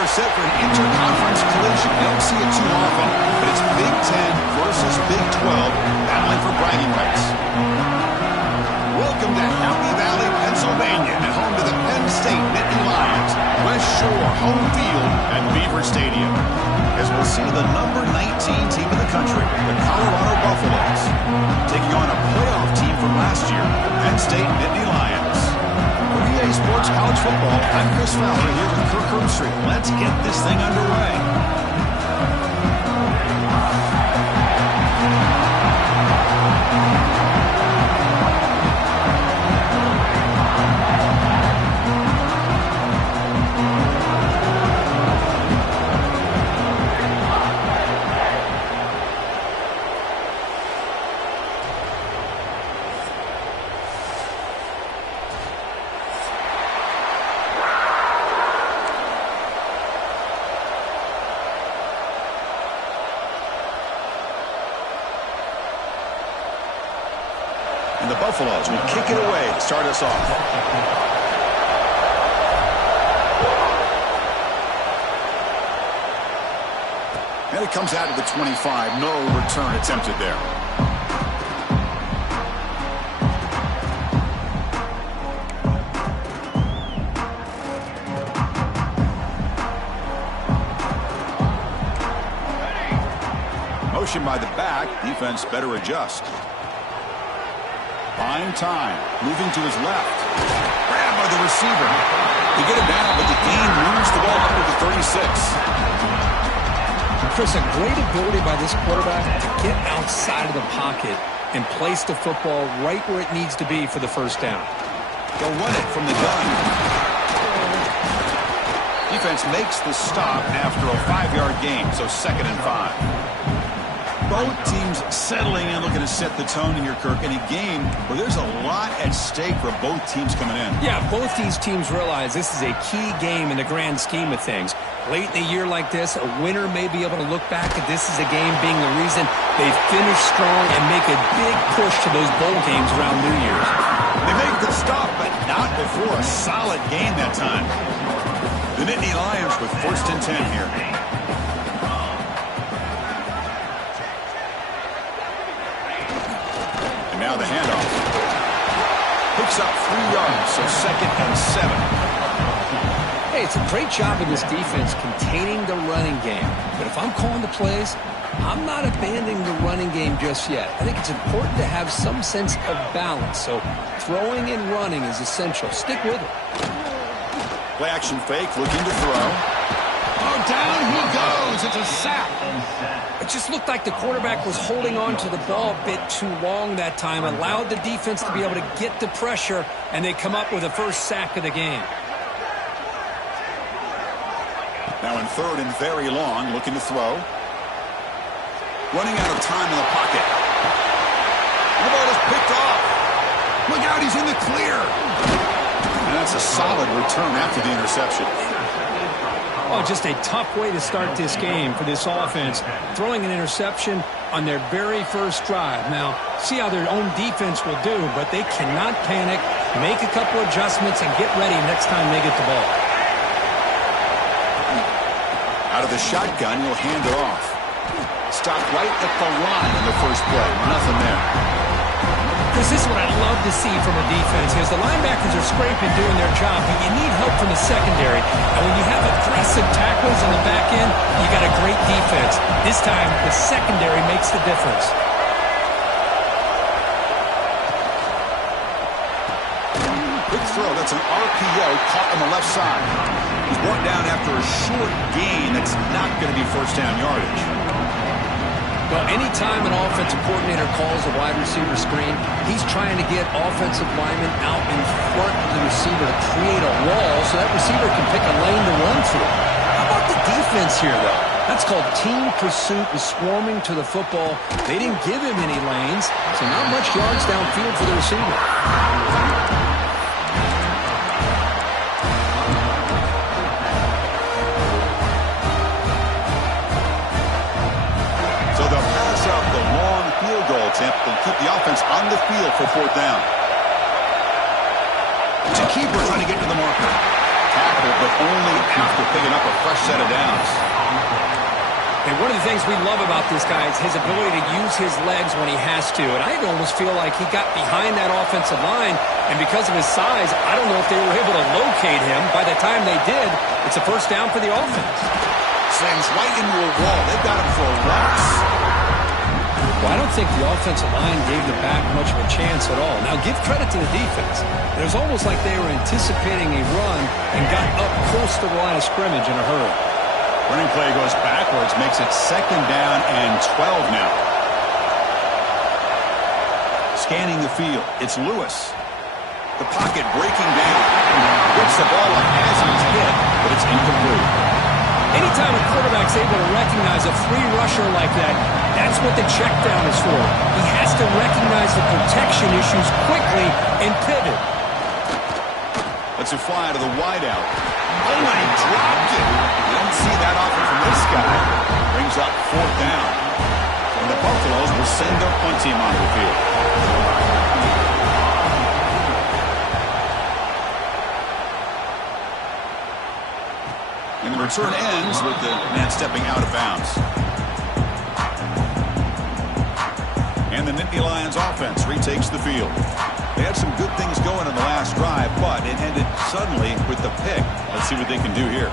are set for an interconference collision. You don't see it too often, but it's Big Ten versus Big 12 battling for bragging rights. Welcome to Happy Valley, Pennsylvania, and home to the Penn State Nittany Lions. West Shore home field at Beaver Stadium. As we'll see the number 19 team in the country, the Colorado Buffaloes, taking on a playoff team from last year, the Penn State Nittany Lions. For EA Sports College Football, I'm Chris Fowler here with Kirk Herbstreit. Let's get this thing underway. And the Buffaloes will kick it away to start us off. And it comes out of the 25. No return attempted there. Motion by the back. Defense better adjust. Buying time, moving to his left. Grabbed by the receiver. They get it down, but the gain moves the ball up to the 36. Chris, a great ability by this quarterback to get outside of the pocket and place the football right where it needs to be for the first down. They'll run it from the gun. Defense makes the stop after a 5-yard gain, so 2nd and 5. Both teams settling in, looking to set the tone in here, Kirk, in a game where there's a lot at stake for both teams coming in. Yeah, both these teams realize this is a key game in the grand scheme of things. Late in a year like this, a winner may be able to look back at this as a game being the reason they finish strong and make a big push to those bowl games around New Year's. They make the stop, but not before a solid game that time. The Nittany Lions with 1st and 10 here. Now the handoff. Picks up 3 yards, so 2nd and 7. Hey, it's a great job of this defense containing the running game. But if I'm calling the plays, I'm not abandoning the running game just yet. I think it's important to have some sense of balance. So throwing and running is essential. Stick with it. Play action fake, looking to throw. Oh, down he goes. It's a sack. It just looked like the quarterback was holding on to the ball a bit too long that time, allowed the defense to be able to get the pressure, and they come up with the first sack of the game. Now in 3rd and very long, looking to throw. Running out of time in the pocket. The ball is picked off. Look out, he's in the clear. And that's a solid return after the interception. Oh, just a tough way to start this game for this offense. Throwing an interception on their very first drive. Now, see how their own defense will do, but they cannot panic, make a couple adjustments, and get ready next time they get the ball. Out of the shotgun, he'll hand it off. Stopped right at the line in the first play. Nothing there. This is what I love to see from a defense is the linebackers are scraping doing their job, but you need help from the secondary. And when you have aggressive tackles on the back end, you got a great defense. This time, the secondary makes the difference. Quick throw. That's an RPO caught on the left side. He's brought down after a short gain. That's not going to be first down yardage. Well, anytime an offensive coordinator calls a wide receiver screen, he's trying to get offensive linemen out in front of the receiver to create a wall so that receiver can pick a lane to run through. How about the defense here, though? That's called team pursuit and swarming to the football. They didn't give him any lanes, so not much yards downfield for the receiver. Attempt and keep the offense on the field for 4th down. It's a keeper trying to get to the marker. Tackle but only after picking up a fresh set of downs. And one of the things we love about this guy is his ability to use his legs when he has to. And I almost feel like he got behind that offensive line, and because of his size, I don't know if they were able to locate him. By the time they did, it's a first down for the offense. Slams right into a wall. They've got him for a loss. Well, I don't think the offensive line gave the back much of a chance at all. Now, give credit to the defense. It was almost like they were anticipating a run and got up close to the line of scrimmage in a hurry. Running play goes backwards, makes it second down and 12 now. Scanning the field, it's Lewis. The pocket breaking down. Gets the ball up as he's hit, but it's incomplete. Anytime a quarterback's able to recognize a free rusher like that, that's what the check down is for. He has to recognize the protection issues quickly and pivot. Lets it fly to the wideout. Oh, and he dropped it. You don't see that often from this guy. Brings up fourth down. And the Buffaloes will send their punt team onto the field. And the return ends with the man stepping out of bounds. And the Nittany Lions offense retakes the field. They had some good things going in the last drive, but it ended suddenly with the pick. Let's see what they can do here.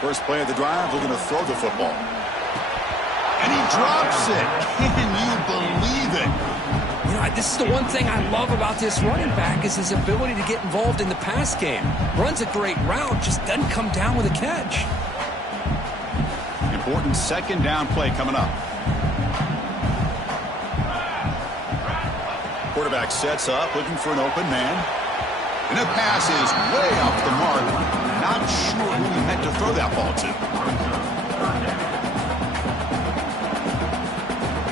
First play of the drive, they're going to throw the football. And he drops it. Can you believe it? You know, this is the one thing I love about this running back is his ability to get involved in the pass game. Runs a great route, just doesn't come down with a catch. Important second down play coming up. Quarterback sets up, looking for an open man. And the pass is way off the mark. Not sure who he meant to throw that ball to.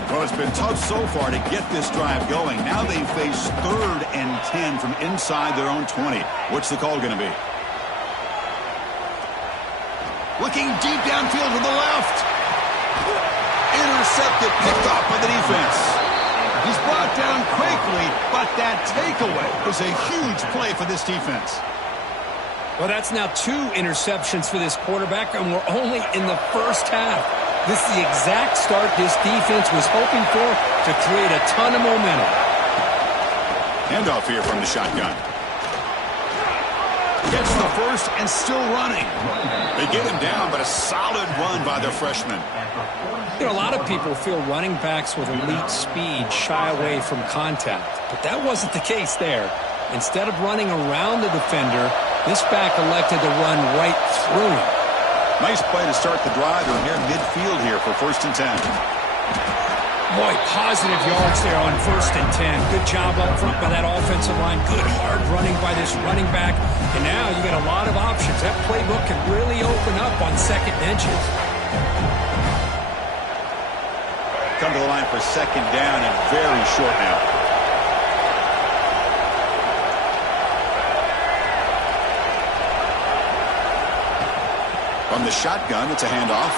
Well, it's been tough so far to get this drive going. Now they face 3rd and 10 from inside their own 20. What's the call going to be? Looking deep downfield to the left. Intercepted, picked off by the defense. He's brought down quickly, but that takeaway was a huge play for this defense. Well, that's now 2 interceptions for this quarterback, and we're only in the first half. This is the exact start this defense was hoping for to create a ton of momentum. Handoff here from the shotgun. Gets the first and still running. They get him down, but a solid run by their freshman. You know, a lot of people feel running backs with elite speed shy away from contact, but that wasn't the case there. Instead of running around the defender, this back elected to run right through him. Nice play to start the drive. They're near midfield here for 1st and 10. Boy, positive yards there on 1st and 10. Good job up front by that offensive line. Good hard running by this running back. And now you got a lot of options. That playbook can really open up on second and inches. Come to the line for second down and very short now. From the shotgun, it's a handoff.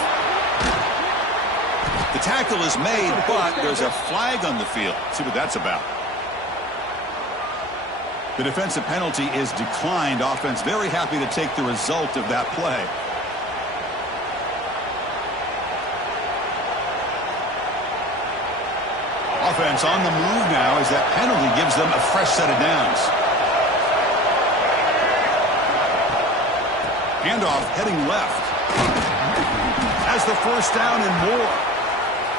The tackle is made, but there's a flag on the field. Let's see what that's about. The defensive penalty is declined. Offense very happy to take the result of that play. Offense on the move now as that penalty gives them a fresh set of downs. Handoff heading left. Has the first down and more.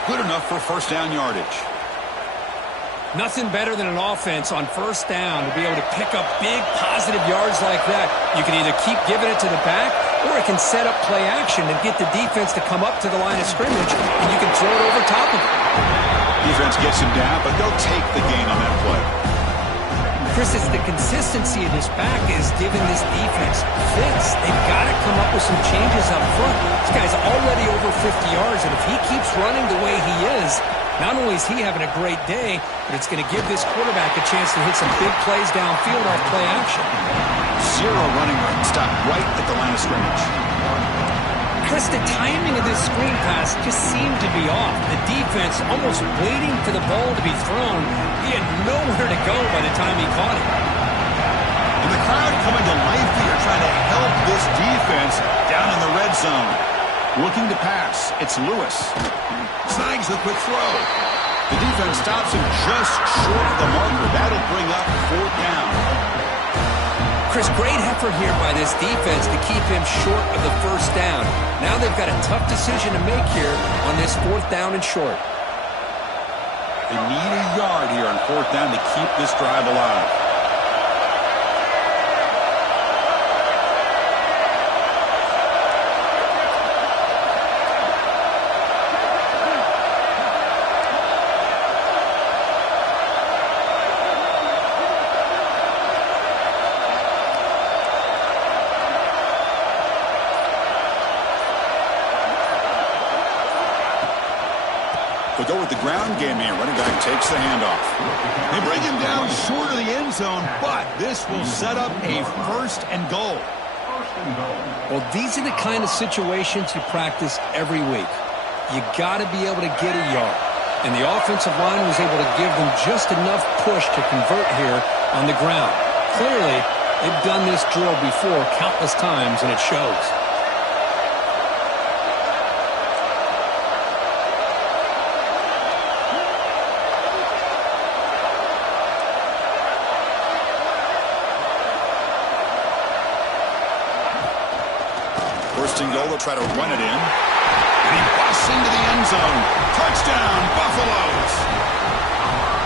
Good enough for first down yardage. Nothing better than an offense on first down to be able to pick up big positive yards like that. You can either keep giving it to the back, or it can set up play action and get the defense to come up to the line of scrimmage, and you can throw it over top of it. Defense gets him down, but they'll take the gain on that play. Chris, it's the consistency of this back is giving this defense fits. They've got to come up with some changes up front. This guy's already over 50 yards, and if he keeps running the way he is, not only is he having a great day, but it's going to give this quarterback a chance to hit some big plays downfield off play action. 0 running room. Stopped right at the line of scrimmage. Chris, the timing of this screen pass just seemed to be off. The defense almost waiting for the ball to be thrown. He had nowhere to go by the time he caught it. And the crowd coming to life here, trying to help this defense down in the red zone. Looking to pass. It's Lewis. Snags the quick throw. The defense stops him just short of the marker. That'll bring up 4th down. Chris, great effort here by this defense to keep him short of the 1st down. Now they've got a tough decision to make here on this 4th down and short. They need a yard here on 4th down to keep this drive alive. They go with the ground game here. Running back takes the handoff. They bring him down short of the end zone, but this will set up a 1st and goal. Well, these are the kind of situations you practice every week. You got to be able to get a yard. And the offensive line was able to give them just enough push to convert here on the ground. Clearly, they've done this drill before countless times, and it shows. First and goal, they'll try to run it in. And he busts into the end zone. Touchdown, Buffaloes.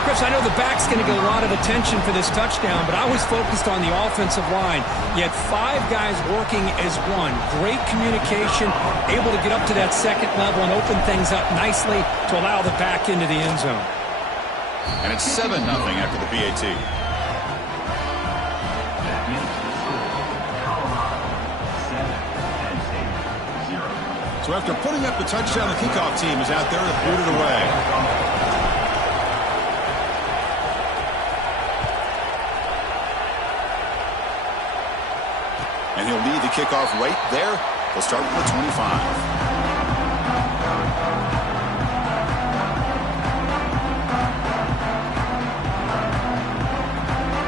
Chris, I know the back's going to get a lot of attention for this touchdown, but I was focused on the offensive line. You had 5 guys working as one. Great communication, able to get up to that 2nd level and open things up nicely to allow the back into the end zone. And it's 7-0 after the PAT. So after putting up the touchdown, the kickoff team is out there to boot it away. And he'll lead the kickoff right there. They'll start with the 25.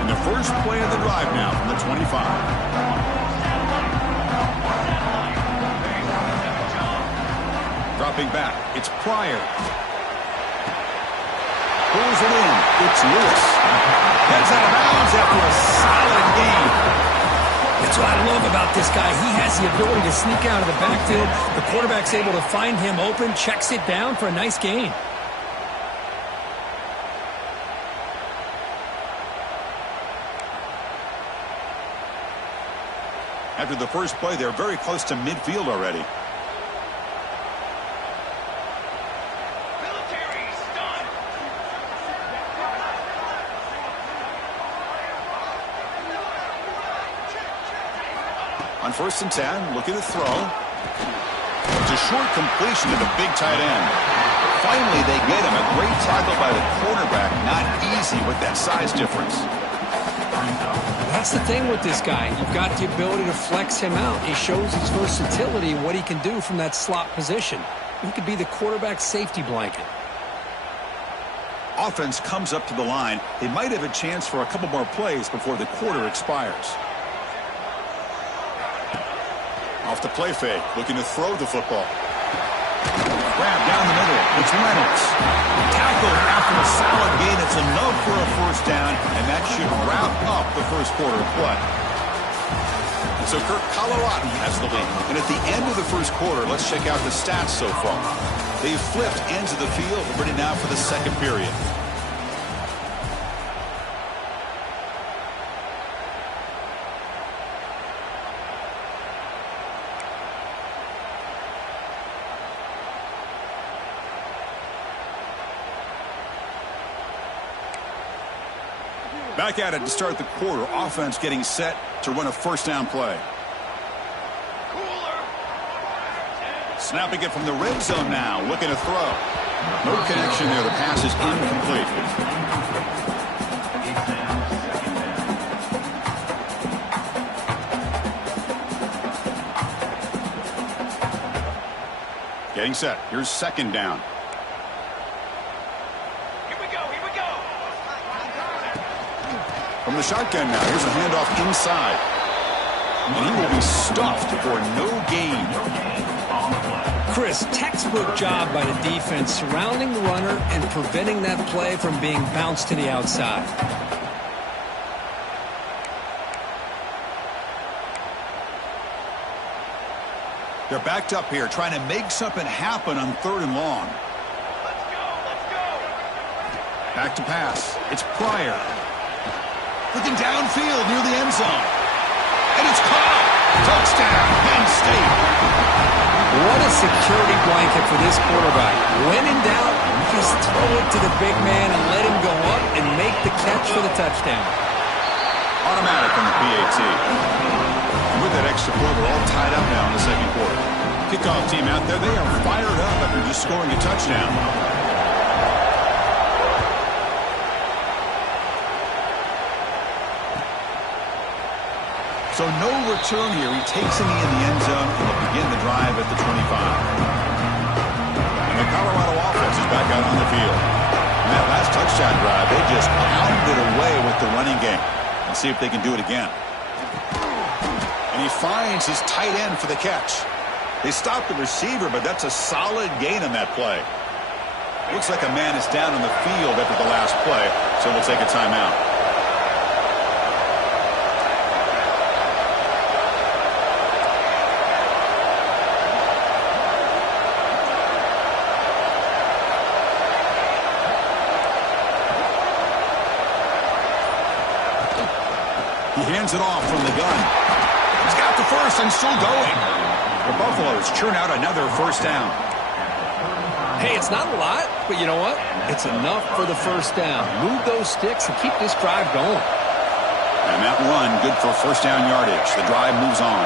And the first play of the drive now from the 25. Dropping back, it's Pryor. Pulls it in, it's Lewis. Heads out of bounds after a solid game. That's what I love about this guy. He has the ability to sneak out of the backfield. The quarterback's able to find him open, checks it down for a nice gain. After the first play, they're very close to midfield already. On 1st and 10, looking to throw. It's a short completion to the big tight end. Finally, they get him. A great tackle by the quarterback. Not easy with that size difference. That's the thing with this guy. You've got the ability to flex him out. He shows his versatility, what he can do from that slot position. He could be the quarterback's safety blanket. Offense comes up to the line. They might have a chance for a couple more plays before the quarter expires. Off the play fake, looking to throw the football. Grab down the middle, it's Reynolds. Tackled after a solid gain. It's enough for a 1st down, and that should wrap up the first quarter of play. And so Colorado has the lead. And at the end of the first quarter, let's check out the stats so far. They've flipped ends of the field, ready now for the 2nd period. Back at it to start the quarter. Offense getting set to run a 1st down play. Snapping it from the red zone now. Looking to throw. No connection there. The pass is incomplete. Getting set. Here's 2nd down. From the shotgun now. Here's a handoff inside. And he will be stuffed for no gain. Chris, textbook job by the defense surrounding the runner and preventing that play from being bounced to the outside. They're backed up here trying to make something happen on 3rd and long. Back to pass. It's Pryor. Looking downfield near the end zone. And it's caught. Touchdown, Penn State. What a security blanket for this quarterback. When in doubt, just throw it to the big man and let him go up and make the catch for the touchdown. Automatic on the PAT. And with that extra point, we're all tied up now in the second quarter. Kickoff team out there, they are fired up after just scoring a touchdown. So no return here. He takes a knee in the end zone and will begin the drive at the 25. And the Colorado offense is back out on the field. And that last touchdown drive, they just pounded away with the running game. Let's see if they can do it again. And he finds his tight end for the catch. They stopped the receiver, but that's a solid gain on that play. Looks like a man is down on the field after the last play, so we'll take a timeout. He hands it off from the gun. He's got the first and still going. The Buffaloes churn out another first down. Hey, it's not a lot, but you know what? It's enough for the first down. Move those sticks and keep this drive going. And that run, good for first down yardage. The drive moves on.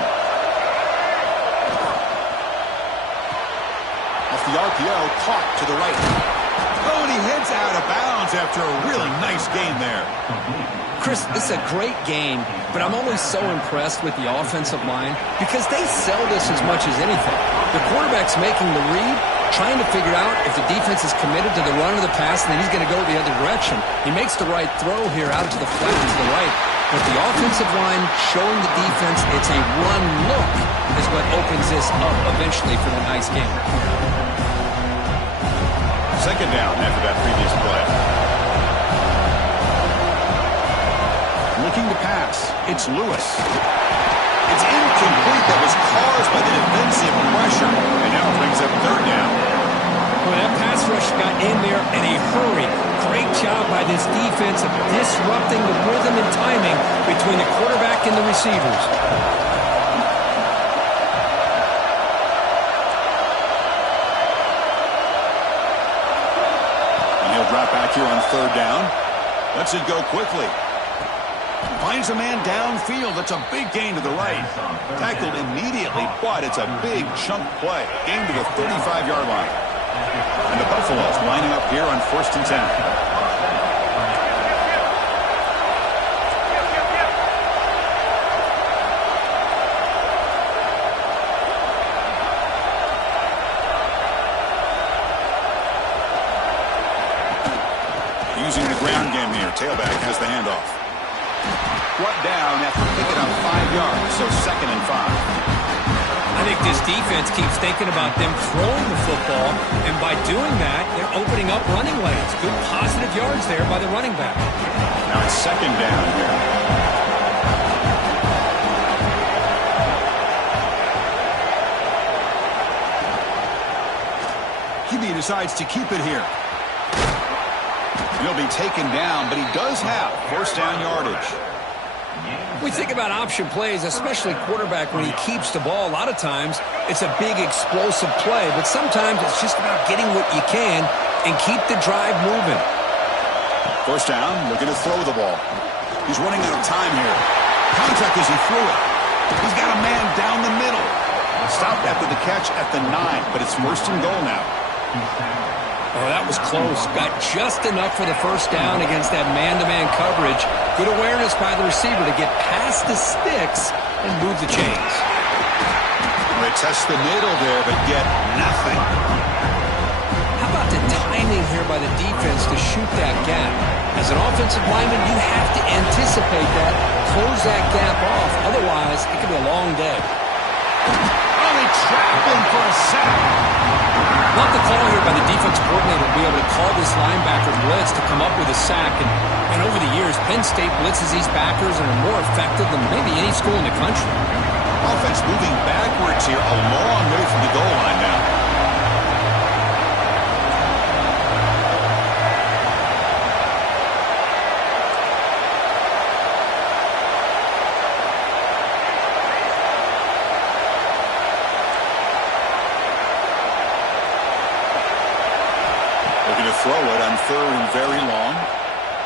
Off the RPO, caught to the right. Oh, and he heads out of bounds after a really nice gain there. Chris, this is a great game, but I'm always so impressed with the offensive line because they sell this as much as anything. The quarterback's making the read, trying to figure out if the defense is committed to the run or the pass, and then he's going to go the other direction. He makes the right throw here out to the flat to the right, but the offensive line showing the defense it's a run look is what opens this up eventually for the nice game. Second down after that previous play. Looking to pass. It's Lewis. It's incomplete. That was caused by the defensive pressure. And now brings up 3rd down. Well, that pass rush got in there in a hurry. Great job by this defense of disrupting the rhythm and timing between the quarterback and the receivers. And he'll drop back here on 3rd down. Lets it go quickly. Finds a man downfield. That's a big gain to the right. Tackled immediately, but it's a big chunk play. Gain to the 35-yard line. And the Buffaloes lining up here on 1st and 10. Using the ground game here. Tailback has the handoff. Brought down after picking up 5 yards, so 2nd and 5. I think this defense keeps thinking about them throwing the football, and by doing that, they're opening up running lanes. Good positive yards there by the running back. Now it's 2nd down here. QB decides to keep it here. He'll be taken down, but he does have first down yardage. We think about option plays, especially quarterback, when he keeps the ball. A lot of times, it's a big explosive play, but sometimes it's just about getting what you can and keep the drive moving. First down, looking to throw the ball. He's running out of time here. Contact as he threw it. He's got a man down the middle. Stopped after the catch at the 9, but it's 1st and goal now. Oh, that was close. Got just enough for the first down against that man-to-man coverage. Good awareness by the receiver to get past the sticks and move the chains. They test the middle there, but get nothing. How about the timing positioning here by the defense to shoot that gap. As an offensive lineman, you have to anticipate that, close that gap off. Otherwise, it could be a long day. Oh, they trapped him for a sack. Not the call here by the defense coordinator to be able to call this linebacker blitz to come up with a sack. And over the years, Penn State blitzes these backers and are more effective than maybe any school in the country. Offense moving backwards here, a long way from the goal line now. Looking to throw it on third and very long.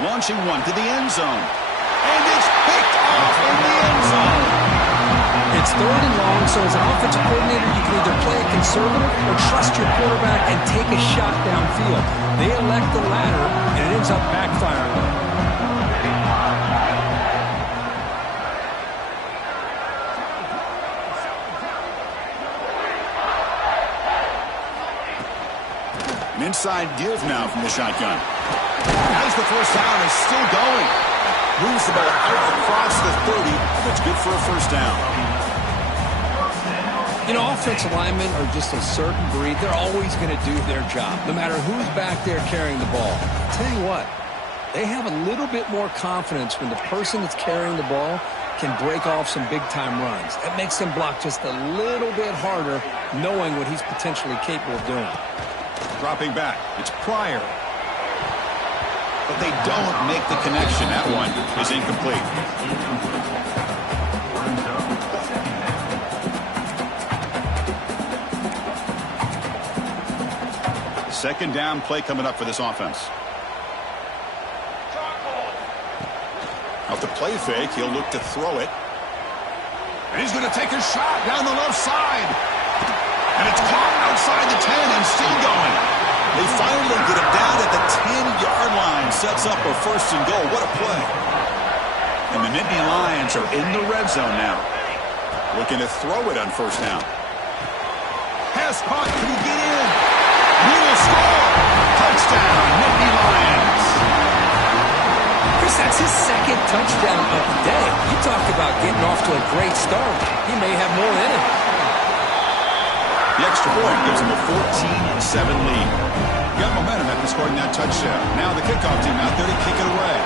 Launching one to the end zone. And it's picked off in the end zone. It's third and long, so as an offensive coordinator, you can either play it conservative or trust your quarterback and take a shot downfield. They elect the latter, and it ends up backfiring. An inside give now from the shotgun. Has the first down, is still going. Moves the ball out across the 30. That's good for a first down. You know, offensive linemen are just a certain breed. They're always going to do their job, no matter who's back there carrying the ball. I'll tell you what, they have a little bit more confidence when the person that's carrying the ball can break off some big-time runs. That makes them block just a little bit harder, knowing what he's potentially capable of doing. Dropping back. It's Pryor. But they don't make the connection. That one is incomplete. Second down play coming up for this offense. Out the play fake, he'll look to throw it. And he's going to take a shot down the left side. And it's caught outside the 10 and still going. They finally get it down at the 10-yard line. Sets up a first and goal. What a play. And the Nittany Lions are in the red zone now. Looking to throw it on first down. Pass caught. Can he get in? He will score. Touchdown, Nittany Lions. Chris, that's his second touchdown of the day. You talk about getting off to a great start. He may have more in him. The extra point gives him a 14-7 lead. Got momentum after scoring that touchdown. Now the kickoff team out there to kick it away.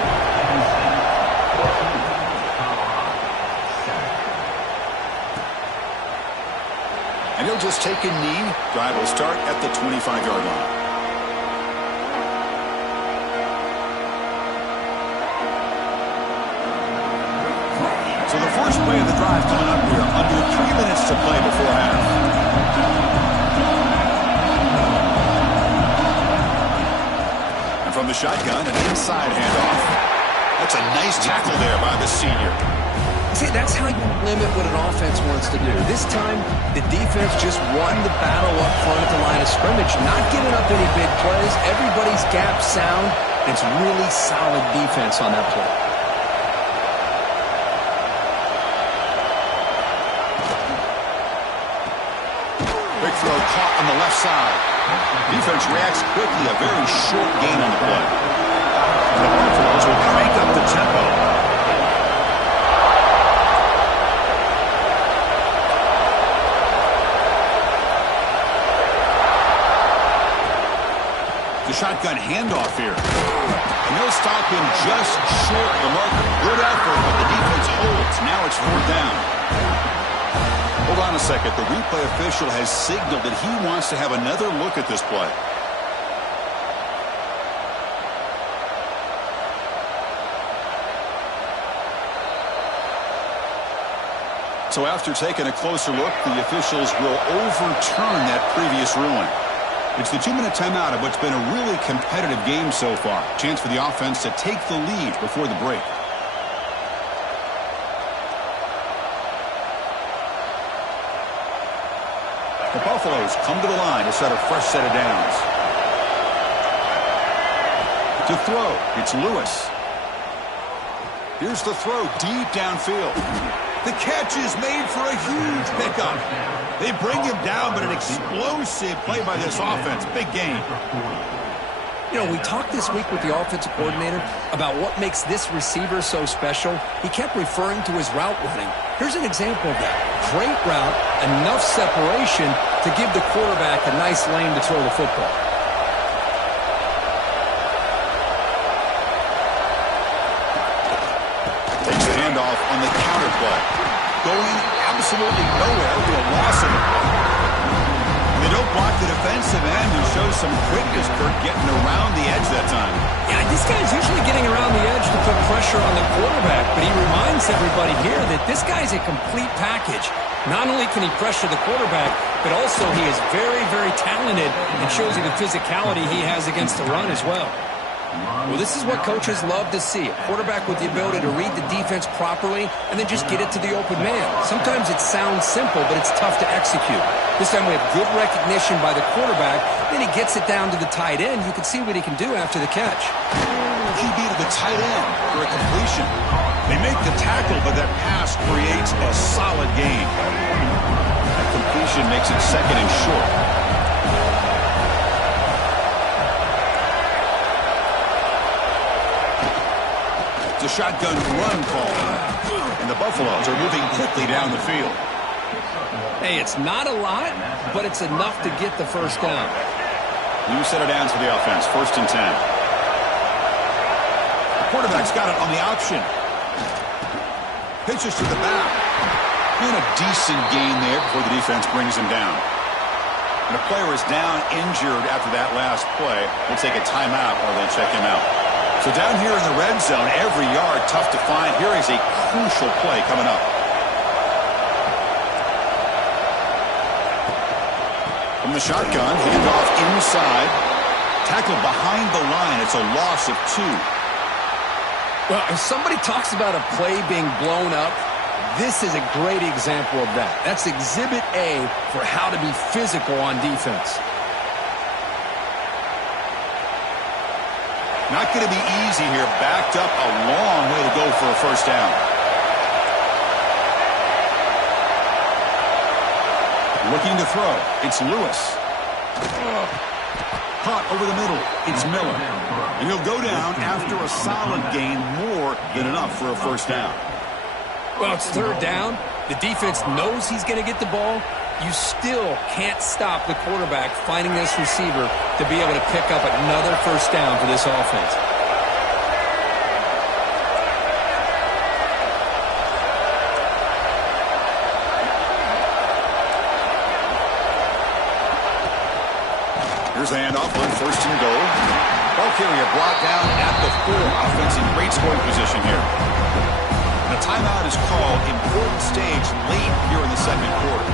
And he'll just take a knee. Drive will start at the 25-yard line. So the first play of the drive coming up here. Under 3 minutes to play before half. From the shotgun, an inside handoff. That's a nice tackle there by the senior. See, that's how you limit what an offense wants to do. This time, the defense just won the battle up front at the line of scrimmage, not giving up any big plays. Everybody's gap sound. It's really solid defense on that play. Big throw caught on the left side. Defense reacts quickly. A very short gain on the play. The Buffaloes will crank up the tempo. The shotgun handoff here. And they'll stop him just short of the marker. Good effort, but the defense holds. Now it's fourth down. Hold on a second. The replay official has signaled that he wants to have another look at this play. So after taking a closer look, the officials will overturn that previous ruling. It's the 2-minute timeout of what's been a really competitive game so far. Chance for the offense to take the lead before the break. The Buffaloes come to the line to set a fresh set of downs. To throw, it's Lewis. Here's the throw deep downfield. The catch is made for a huge pickup. They bring him down, but an explosive play by this offense. Big gain. You know, we talked this week with the offensive coordinator about what makes this receiver so special. He kept referring to his route running. Here's an example of that. Great route, enough separation to give the quarterback a nice lane to throw the football. Takes the handoff on the counter play. Going absolutely nowhere to a loss of the play. They don't block the defensive end and show some quickness, Kurt, getting around the edge that time. Yeah, this guy's usually getting around the edge to put pressure on the quarterback, but he reminds everybody here that this guy's a complete package. Not only can he pressure the quarterback, but also he is very, very talented and shows you the physicality he has against the run as well. Well, this is what coaches love to see. A quarterback with the ability to read the defense properly and then just get it to the open man. Sometimes it sounds simple, but it's tough to execute. This time we have good recognition by the quarterback. Then he gets it down to the tight end. You can see what he can do after the catch. QB to the tight end for a completion. They make the tackle, but that pass creates a solid gain. That completion makes it second and short. It's a shotgun run call. And the Buffaloes are moving quickly down the field. Hey, it's not a lot, but it's enough to get the first down. New set of downs for the offense. 1st and 10. The quarterback's got it on the option. Pitches to the back. And a decent gain there before the defense brings him down. And a player is down injured after that last play. We'll take a timeout while they check him out. So down here in the red zone, every yard tough to find. Here is a crucial play coming up. From the shotgun, handoff inside. Tackled behind the line. It's a loss of 2. Well, if somebody talks about a play being blown up, this is a great example of that. That's Exhibit A for how to be physical on defense. Not going to be easy here. Backed up a long way to go for a first down. Looking to throw. It's Lewis. Caught over the middle. It's Miller. And he'll go down after a solid gain, more than enough for a first down. Well, it's 3rd down. The defense knows he's going to get the ball. You still can't stop the quarterback finding this receiver to be able to pick up another first down for this offense. Here's the handoff on 1st and goal. Ball carrier brought down at the 4. Offense in great scoring position here. And a timeout is called. Important stage late here in the second quarter.